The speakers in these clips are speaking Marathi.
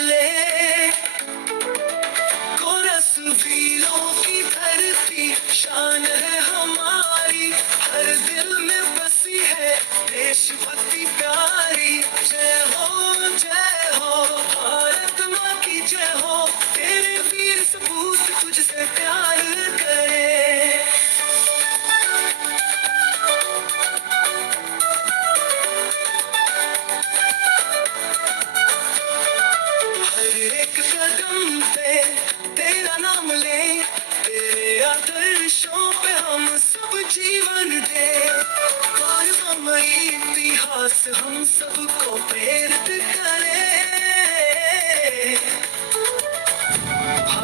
Chile.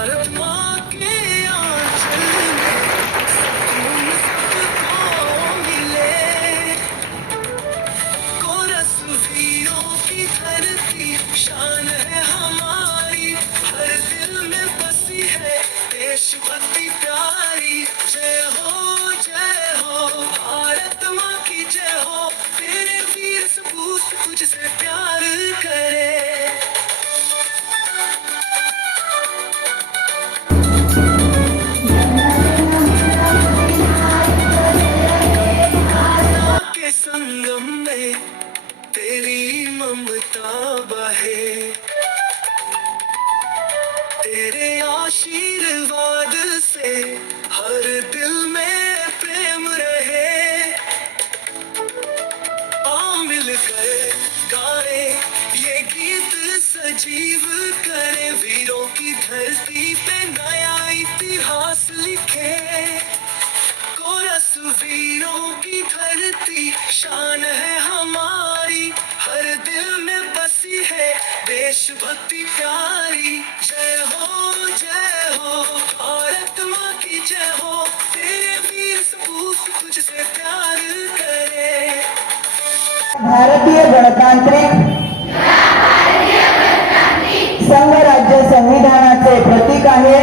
भारत माँ आशीर्वाद से हर दिल में प्रेम रहे। आ मिलकर गाए ये गीत सजीव करे। वीरों की धरती पे नया इतिहास लिखे। कोरस वीरों की धरती, शान है हमारी। हर दिल में बसी है देशभक्ति प्यारी। प्रजातांत्रिक संघ राज्य संविधानाचे प्रतीक आहे.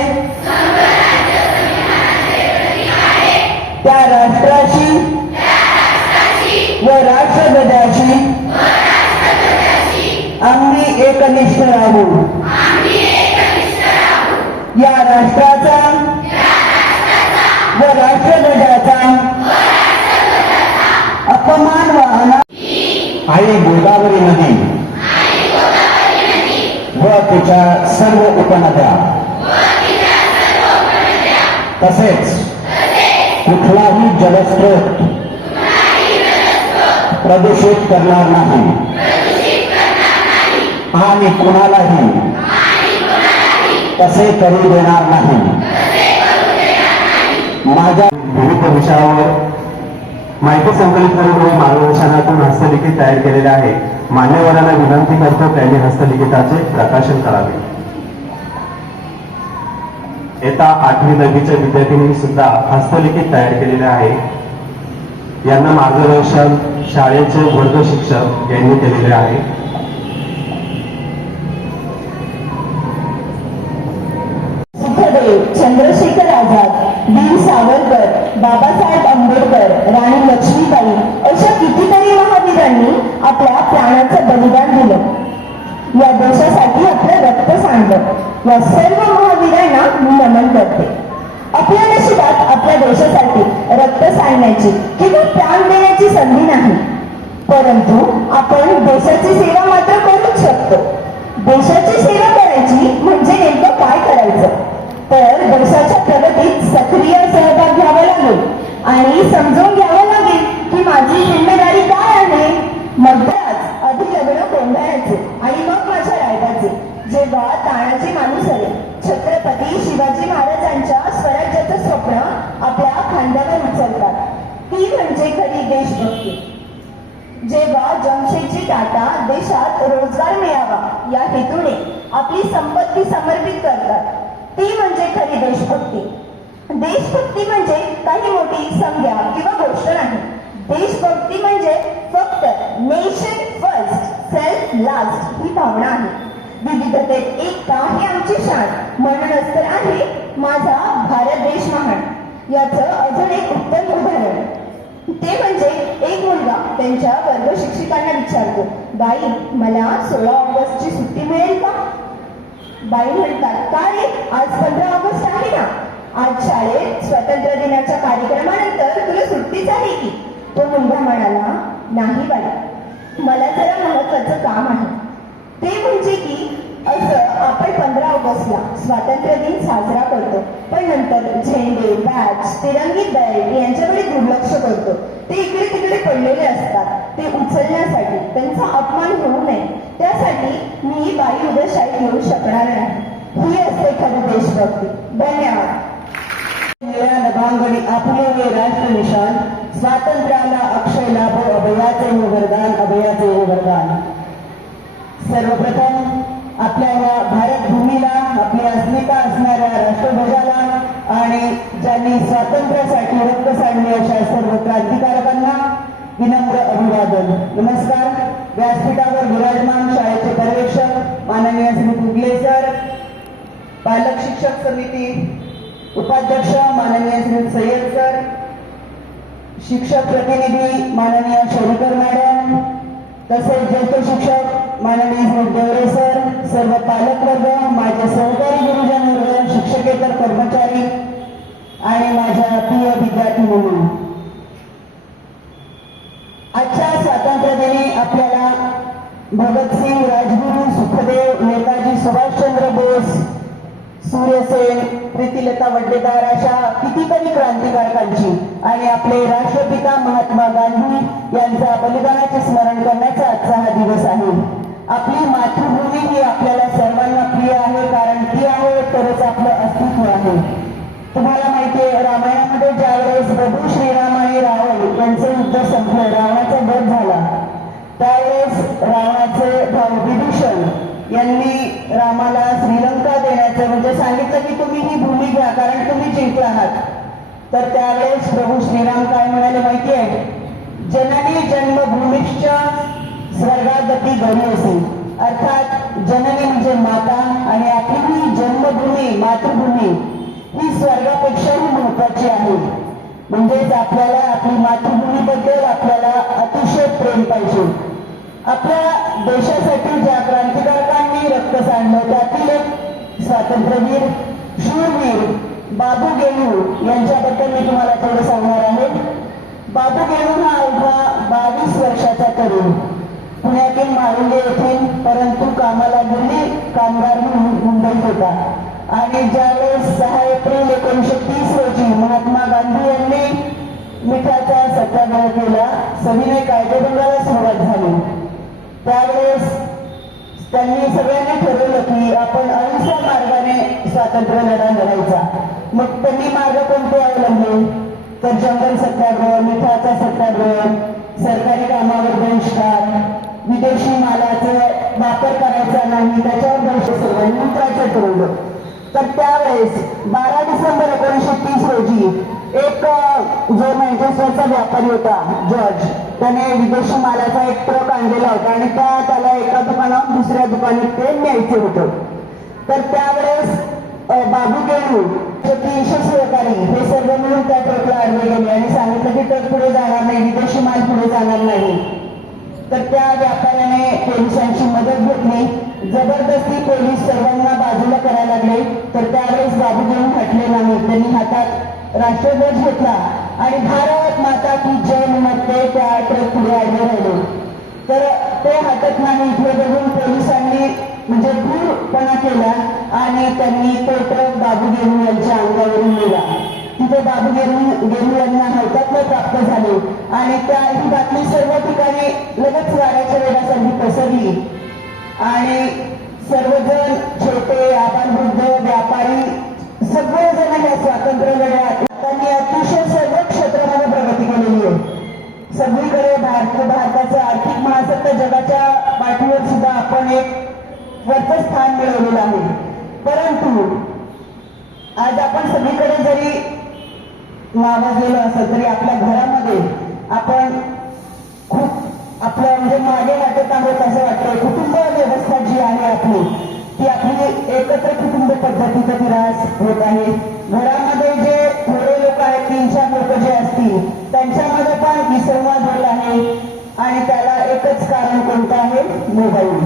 त्या राष्ट्राशी व राष्ट्रध्वजाशी आम्ही एकनिष्ठ राहू. या राष्ट्राचा व राष्ट्रध्वजाचा अपमान व नदी व तिच्या सर्व उपनद्या। तसेच कुठलाही जलस्रोत प्रदूषित करणार नाही आणि कुणालाही तसे करू देणार नाही. माझ्या विविध माहिती संकलित करून मार्गदर्शनातून हस्तलिखित तयार केलेले आहे. मान्यवरांना विनंती करतो त्यांनी हस्तलिखिताचे प्रकाशन करावे. येता आठवी नववीच्या विद्यार्थिनी सुद्धा हस्तलिखित तयार केलेले आहे. यांना मार्गदर्शन शाळेचे वर्ग शिक्षक यांनी केलेले आहे. चंद्रशेखर आझाद भीम सावरकर बाबासाहेब आंबेडकर राणी लक्ष्मीबाई अशा किती महावीरांनी आपल्या प्राणाचं बलिदान दिलं. या देशासाठी आपलं रक्त सांडलं. या सर्व महावीरांना मी नमन करते. आपल्या नशिबात आपल्या देशासाठी रक्त सांडण्याची किंवा प्राण देण्याची संधी नाही. परंतु आपण देशाची सेवा मात्र करूच शकतो. देशाची सेवा करायची म्हणजे नेमकं काय करायचं? तर देशाच्या प्रगतीत सक्रिय सहभाग घ्यावा लागेल आणि समजून घ्यावं लागेल की माझी जिम्मेदारी काय आहे. मध्यरात आधी लग्न कोंढाण्याचे आणि मग माझ्या रायबाचे जेव्हा ताणाची माणूस आले छत्रपती शिवाजी महाराजांच्या स्वराज्याचं स्वप्न आपल्या खांद्यावर उचलतात. ती म्हणजे खरी देशभक्ती. जेव्हा जमशेदजी टाटा देशात रोजगार मिळावा या हेतूने आपली संपत्ती समर्पित करतात. ती म्हणजे खरी देशभक्ती. देशभक्ती म्हणजे काही मोठी संज्ञा किंवा गोष्ट नाही. देशभक्ती म्हणजे फक्त नेशन फर्स्ट आज ही भावना आहे. विविधतेत एकता ही आमची शान. म्हणूनच तर आहे माझा भारत देश महान. याचं अजून एक उत्तम उदाहरण. ते म्हणजे एक मुलगा त्यांच्या वर्ग शिक्षिकांना विचारतो बाई मला सोळा ऑगस्टची सुट्टी मिळेल का? बाई म्हणतात का रे आज पंधरा ऑगस्ट आहे ना. आज शाळेत स्वातंत्र्य दिनाच्या कार्यक्रमानंतर तुला सुट्टीच आहे की. तो मुलगा म्हणाला नाही बाई मला जरा महत्वाचं काम आहे. ते म्हणजे की असं आपण पंधरा ऑगस्टला स्वातंत्र्य दिन साजरा करतो पण नंतर झेंडे बॅच तिरंगी बेल्ट यांच्याकडे दुर्लक्ष करतो. ते इकडे तिकडे पडलेले असतात. ते उचलण्यासाठी त्यांचा अपमान होऊ नये. त्यासाठी मी ही बाई उद्या शाळेत येऊ शकणार नाही. ही असते खरी देशभक्ती. धन्यवाद. निळ्या नभांगणी आपले राष्ट्र निशान स्वातंत्र्याला अक्षय लाभ अभयाचे हे वरदान अभयाचे हे वरदान. सर्वप्रथम आपल्या या भारत भूमीला आपली अस्मिता असणाऱ्या राष्ट्रध्वजाला आणि ज्यांनी स्वातंत्र्यासाठी रक्त सांडले अशा सर्व क्रांतिकारकांना विनम्र अभिवादन. नमस्कार. व्यासपीठावर विराजमान शाळेचे पर्यवेक्षक माननीय श्री कुगले सर पालक शिक्षक समिती उपाध्यक्ष माननीय श्री सय्यद शिक्षक प्रतिनिधी माननीय शोरीकर मॅडम तसेच ज्येष्ठ शिक्षक माननीय श्री सर सर्व पालकवर्ग माझे सहकारी गुरुजन वर्ग शिक्षकेतर कर्मचारी आणि माझ्या प्रिय विद्यार्थी म्हणून आजच्या स्वातंत्र्य दिनी आपल्याला भगतसिंग राजगुरू सुखदेव नेताजी सुभाषचंद्र बोस सूर्यसेन प्रीतिलता वड्डेदार अशा कितीतरी क्रांतिकारकांची आणि आपले राष्ट्रपिता महात्मा गांधी यांचा बलिदानाचे स्मरण करण्याचा आजचा हा दिवस आहे. आपली मातृभूमी ही आपल्याला सर्वांना प्रिय आहे कारण ती आहे तरच आपलं अस्तित्व आहे. तुम्हाला माहितीये रामायणामध्ये ज्यावेळेस प्रभू श्रीराम आणि रावण यांचं युद्ध संपलं रावणाचा वध झाला. त्यावेळेस रावणाचे भाऊ यांनी रामाला श्रीलंका देण्याचं म्हणजे सांगितलं की तुम्ही ही भूमी घ्या कारण तुम्ही जिंकला आहात. तर त्यावेळेस प्रभू श्रीराम काय म्हणाले माहिती आहे? जननी जन्मभूमीश्च स्वर्गागती घरी असेल. अर्थात जननी म्हणजे माता आणि आपली ही जन्मभूमी मातृभूमी ही स्वर्गापेक्षाही महत्वाची आहे. म्हणजेच आपल्याला आपली मातृभूमीबद्दल आपल्याला अतिशय प्रेम पाहिजे. आपल्या देशासाठी ज्या क्रांतिकारकांनी रक्त सांडलं त्यातील एक स्वातंत्र्यवीर शूरवीर बाबू गेलू यांच्याबद्दल मी तुम्हाला थोडं सांगणार आहे. बाबू गेलू हा अवघा बावीस वर्षाचा तरुण. पुण्यातील माळुंगे येथील परंतु कामाला दिल्ली कामगार म्हणून मुंबईत होता. आणि ज्यावेळेस सहा एप्रिल एकोणीशे तीस रोजी महात्मा गांधी यांनी मिठाचा सत्याग्रह केला सविनय कायदेभंगाला सुरुवात झाली. त्यावेळेस त्यांनी सगळ्यांनी ठरवलं की आपण अहिंसा मार्गाने स्वातंत्र्य लढा लढायचा. मग त्यांनी मार्ग कोणते अवलंबले? तर जंगल सत्याग्रह मिठाचा सत्याग्रह सरकारी कामावर बहिष्कार विदेशी मालाचा वापर करायचा नाही त्याच्यावर बहिष्कार उतरायचं ठरवलं. तर त्यावेळेस बारा डिसेंबर एकोणीसशे तीस रोजी एक जो मॅन्चेस्टरचा व्यापारी होता जॉर्ज त्याने विदेशी मालाचा एक ट्रक आणलेला होता आणि त्या त्याला एका दुकानावर दुसऱ्या दुकानात ते न्यायचं होतं. तर त्यावेळेस बाबू गेलू. तीनशे सहकारी हे सर्व मिळून त्या ट्रकला आणले गेले आणि सांगितलं की ट्रक पुढे जाणार नाही विदेशी माल पुढे जाणार नाही. तर त्या व्यापाऱ्याने पोलिसांची मदत घेतली. जबरदस्ती पोलीस सर्वांना बाजूला करायला लागले. तर त्यावेळेस बाबू घेऊन हटले नाही. त्यांनी हातात राष्ट्रध्वज घेतला आणि भारत माता की जय म्हणत त्या ट्रक पुढे आडवे राहिले तर ते हटत नाही इथे बघून पोलिसांनी म्हणजे दूरपणा केला आणि त्यांनी तो ट्रक बाबू गेलू यांच्या अंगावरून नेला. तिथे बाबू गेलू गेलू यांना हौतात्म्य प्राप्त झाले. आणि त्या ही बातमी सर्व ठिकाणी लगेच वाऱ्याच्या वेळासाठी पसरली. आणि सर्वजण छोटे जी आपली ती आपली एकत्र कुटुंब पद्धतीचा ती होत आहे. घरामध्ये जे थोडे लोक आहेत तीन चार लोक जे असतील त्यांच्यामध्ये पण विसंवाद होत आहे. आणि त्याला एकच कारण कोणतं आहे? मोबाईल.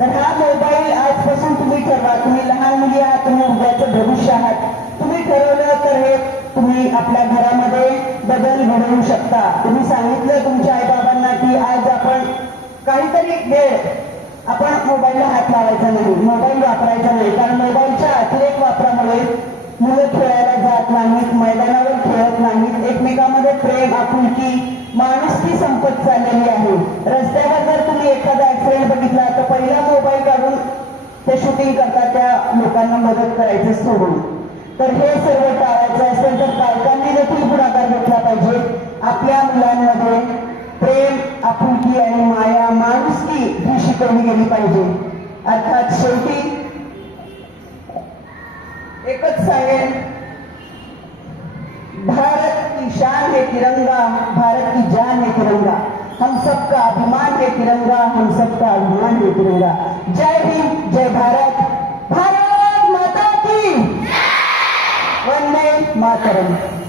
तर हा मोबाईल आजपासून तुम्ही ठरवा. तुम्ही लहान मुली आहात तुम्ही उद्याचं भविष्य आहात. तुम्ही ठरवलं तर हे तुम्ही आपल्या घरामध्ये बदल घडवू शकता. तुम्ही सांगितलं तुमच्या आईबाबांना की आज आपण काहीतरी वेळ मोबाईलला हात लावायचा नाही. मोबाईल वापरायचा नाही. कारण मोबाईलच्या अतिरेक वापरामुळे मुलं खेळायला जात नाहीत मैदानावर खेळत नाहीत. एकमेकांमध्ये प्रेम आपुलकी माणुसकी संपत चाललेली आहे. रस्त्यावर जर तुम्ही एखादा ऍक्सिडेंट बघितला तर पहिला मोबाईल काढून ते शूटिंग करता त्या लोकांना मदत करायचं सोडून. तर हे सर्व टाळायचं असेल तर पालकांनी देखील पुढाकार घेतला पाहिजे. आपल्या मुलांना आपुलकी आणि माया माणुसकी ही शिकवली गेली पाहिजे अर्थात शेवटी एकच सांगेन भारत की शान है तिरंगा भारत की जान है तिरंगा हम सबका अभिमान है तिरंगा, हम सबका अभिमान है तिरंगा। जय हिंद, जय भारत। भारत माता की। वंदे मातरम।